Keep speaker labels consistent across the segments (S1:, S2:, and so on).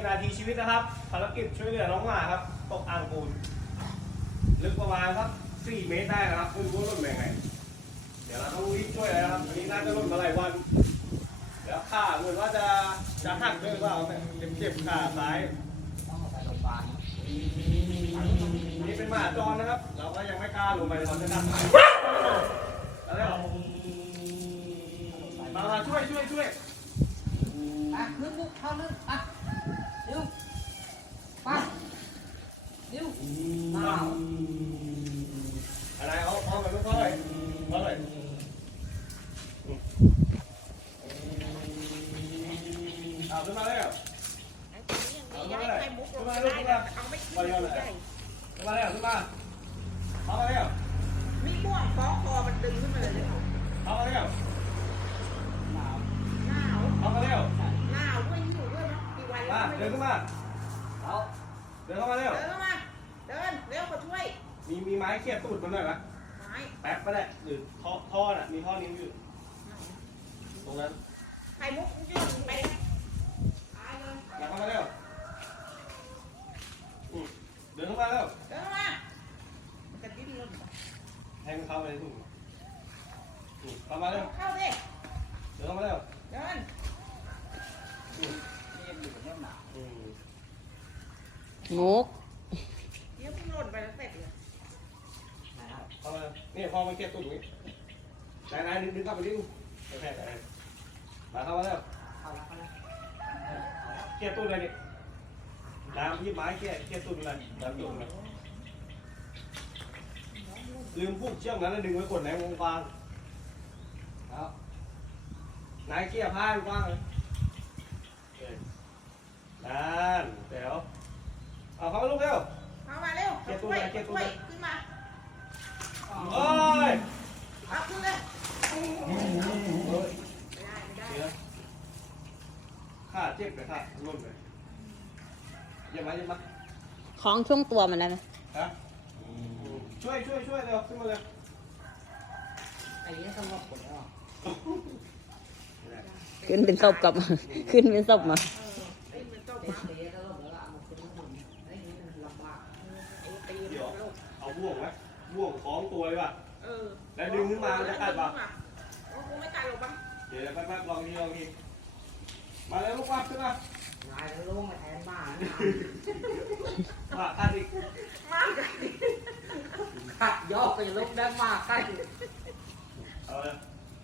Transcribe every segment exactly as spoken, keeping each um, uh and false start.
S1: นาทีชีวิตนะครับภารกิจช่วยเหลือน้องหมาครับตกอ่างปูนลึกประมาณครับสี่เมตรได้นะครับไม่รู้ว่าหล่นไปไงเดี๋ยวเราต้องรีบช่วยแล้วครับอันนี้น่าจะหล่นมาหลายวันเดี๋ยวขาเหมือนว่าจะจะหักด้วยหรือเปล่าเจ็บเจ็บขาซ้ายนี่เป็นหมาจรนะครับเราก็ยังไม่กล้าลงไปเราจะดันแล้วมามาช่วยช่วยช่วย
S2: อ่ะลึกลึกเข้าลึกอ่ะเร็วไปเร็วหนาว
S1: อะไรเอาเอาไปลูกพ่อเลยพ่อเลยเอาขึ้นมาเลยเอาขึ้นมาเลยขึ้นมาลูกขึ้นมาไปยังไงขึ้นมาเลยขึ้นมาเอามาเลย
S3: มีม่วงคล้องคอมันดึงขึ้นมาเลย
S1: เอามาเลย
S2: หนาว
S3: หนาว
S1: เอามาเร็ว
S3: หนาวด้วยอยู่ด้วยนะกี่วัน
S1: มาเดินขึ้นมา
S2: เอา
S1: เดินเข้ามาเร็ว
S3: เดินเข้ามาเดินเร็วเขาช่วย
S1: มีมีไม้เขี่ยตูดมันหน่อยไหม
S3: ไม้
S1: แป๊บก็ได้หรือท่อท่อน่ะมีท่อนิ้วอยู่ตรงนั้น
S3: ไข่มุกยื่นไปตายเลย
S1: อยากเข้ามาเร็วเดินเข้ามาเร็ว
S3: เดินเข้ามามันจะดิ้นรน
S1: ให้มันเข้าไปในถุงเข้ามาเร็ว
S3: เข้าดิ
S1: เดินเข้ามาเร็ว
S3: เดิน
S2: เย็นอยู่กับหนาว
S4: งก
S3: เดี๋ยวมันหล่นไปแล้วเสร็จเลย
S2: นะครับ
S1: เข้ามานี่พอมันเขี่ยตูดตรงนี้ไหนไหนดึงดึงเข้าไปดิโอเคไหนมาเข้ามาเร็ว
S2: เข้าแล้วเข้าแล้ว
S1: เขี่ยตูดเลยดิน้ำยี่ไม้เขี่ยเขี่ยตูดเลยน้ำหยดเลยลืมพูดเชือกนั้นแล้วดึงไว้กดไหนวงกลางแล้วไหนเขี่ยผ้ากว้างเลยนั่นเดี๋ยวเอาเข้ามาลูกเร็ว
S3: เข้ามาเร็วเขาช่วยเขาช่วยขึ้นมา
S1: โอ้ย
S3: เอาขึ้นเลยไม่ได้ไม่ได้
S1: เดี๋ยวขาเจ็บเลยค่ะร่นเลยยังไงยังไง
S4: คล้องช่วงตัวมันแล้วนะ
S1: ฮะช่วยช่วยช่วยเร็วขึ้นมาเลย
S2: ไอ้เนี่ยต้องรบกวนแล้ว
S4: ขึ้นเป็นศพกลับมา ขึ้นเป็นศพมา
S3: เออไอ้มันต้อง
S2: เตะ
S3: มา
S2: เตะก็รบแล้วเอามาขึ้นข้างบนไอ้นี่มันลำบาก
S3: ไอ้ตี
S1: เดี๋ยว
S3: มันลูก
S1: เอาบ่วงไหมบ่วงคล้องตัวเลยป่ะ
S3: เออ
S1: แล้วดึงขึ้นมาจะกัดป่ะ
S3: โอ้กูไม่กัดหรอกป่ะ
S1: เดี๋ยวแป๊บๆลองทีลองทีมาเลยลูกว่าขึ้นมา
S2: นายแล้วลงมาแทนบ้านนะ
S1: มากัดอีก
S3: มากัดดิ
S2: ขัดยอกไปลุกได้มากใกล้
S1: เอาเลย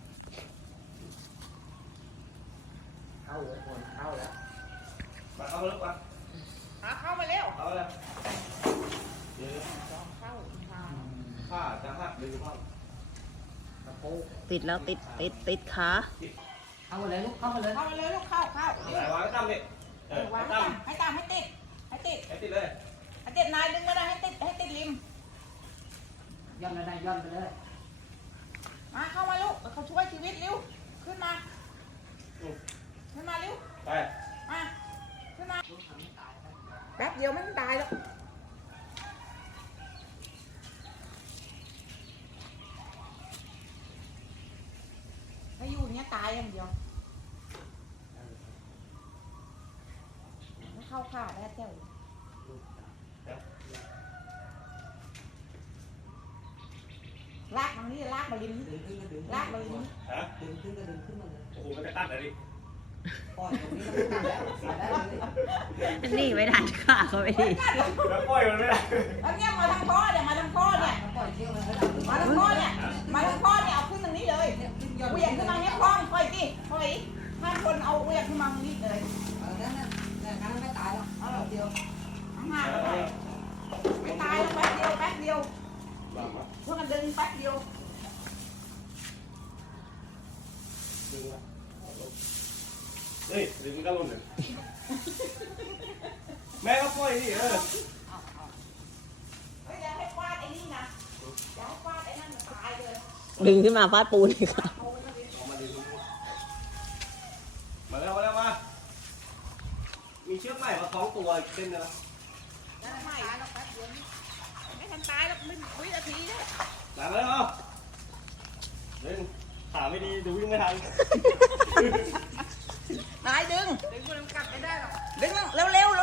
S2: เข้าเลยคนเข้าแล้ว
S1: มาเข้ามาลูกมา
S3: หาเข้ามาเร็ว
S1: เอาเลยเดี๋ยว
S3: เข้าเข้า
S1: ผ้าจะหักดึงเข้า
S2: ตะโพก
S4: ติดแล้วติดติดติดขา
S2: เข้ามาเลยลูกเข้ามาเลย
S3: เข้ามาเลยลูกเข้าเข้า
S1: ไหนวางไว้ตั้มดิเออ
S3: วาง
S1: ตั้ม
S3: ให้ตามให้ติดให้ติด
S1: ให้ติดเลย
S3: ให้ติดนายดึงไม่ได้ให้ติดให้ติดริม
S2: ย่อนไปได้ย่อนไปเลย
S3: มาเข้ามาลูกเขาช่วยชีวิตเร็วขึ้นมาขึ้นมาเร็ว
S1: ไป
S3: มาขึ้นมาแป๊บเดียวไม่ตายแล้วถ้าอยู่เนี้ยตายอย่างเดียวไม่เข้าขาได้เจ้าลากมานี่ลากมาลิ้น
S2: ดึงขึ้นก็ดึง
S3: ลากมาลิ้น
S1: ฮะ
S2: ดึงขึ้นก็ดึงขึ้นมาเลย
S1: โอ้โหมันจะตัดเลยดิ
S2: ปล่อยตรงนี้แล้วก็แล้วใส่ได้เลย
S4: นี่ไม่ทันขาเขาไปดิ
S1: แล้วปล่อยมันไม่ได้
S3: แล้วเนี่ยมาทางพ่อเนี่ยมาทางพ่อเนี่ย
S2: ปล่อยเที่ยวเลย
S3: มาทางพ่อเนี่ยมาทางพ่อเนี่ยเอาขึ้นตรงนี้เลยเหวี่ยงขึ้นมาเนี่ยคล้องปล่อยสิปล่อยห้าคนเอาเหวี่ยงขึ้นมาตรงนี้เลย
S2: เออนั่นน่ะนั่นไม่ตายหรอกเอาเดียว
S3: ห่างๆไปไม่ตายแล้วแป๊บเดียวแป๊บเดียว
S1: วางมา
S3: ช่วยกันดึงแป๊บเดียว
S1: ดึงมาเฮ้ยดึงมันก็หล่นเลยแม่ก็ปล่อยดิเออ
S3: เฮ้ยอย่าให้ฟาดไอ้นี่นะอย่าให้ฟาดไอ้นั่นมันตายเลย
S4: ดึงขึ้นมาฟาดปูนอีกค่ะ
S3: เอาไว้มาดิ
S1: ออกมาดิมาแล้วมาแล้วมามีเชือกใหม่มาคล้องตัวอีกเส้นนึง
S3: ไม่ตายแล้วแป๊บเดียวไม่ทันตายแล้วไม่วินาทีเนี่ย
S1: หลังมาแล้วเอาดึงขาไม่ดีดูวิ่งไม่ทัน
S3: นายดึงดึงมันกัดไม่ได้หรอกดึงเร็วเร็วเร็ว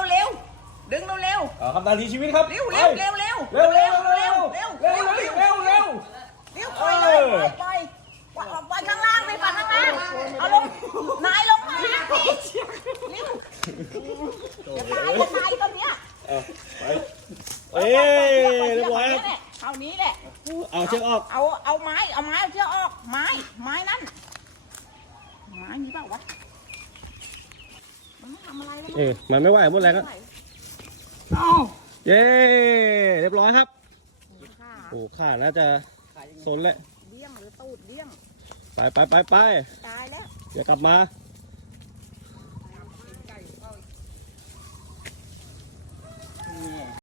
S3: ดึงเร็ว
S1: เอาครับนาทีชีวิตครับ
S3: ๆเร็วเร็วเร็วเร็ว
S1: เร็วเร็วเร็ว
S3: เร็ว
S1: เร็วเร็วเร็วเร็ว
S3: เร็วปล่อยเลยปล่อยปล่อยปล่อยปล่อยข้างล่างไปฝั่งข้างล่างเอาลงนายลงมาสิเร็วจะตายจะตายตอนเนี้ย
S1: เอาไปเอ้ยเรียบร้อยครับ
S3: เท่านี้แหละ
S1: เอาเชือกออก
S3: เอาเอาไม้เอาไม้เอาเชือกออกไม้ไม้นั่นไม้มีเปล่าวะมันไม่ทำอะไรแล้ว
S1: เออมันไม่ไหวหมดแรงแล้ว
S3: เอา
S1: เย้เรียบร้อยครับโอ้ขาน่าจะโซนแหละ
S3: เดี้ยงหรือตูดเดี้ยง
S1: ไปไปไปไป
S3: ตายแล้ว
S1: เดี๋ยวกลับมา
S3: ต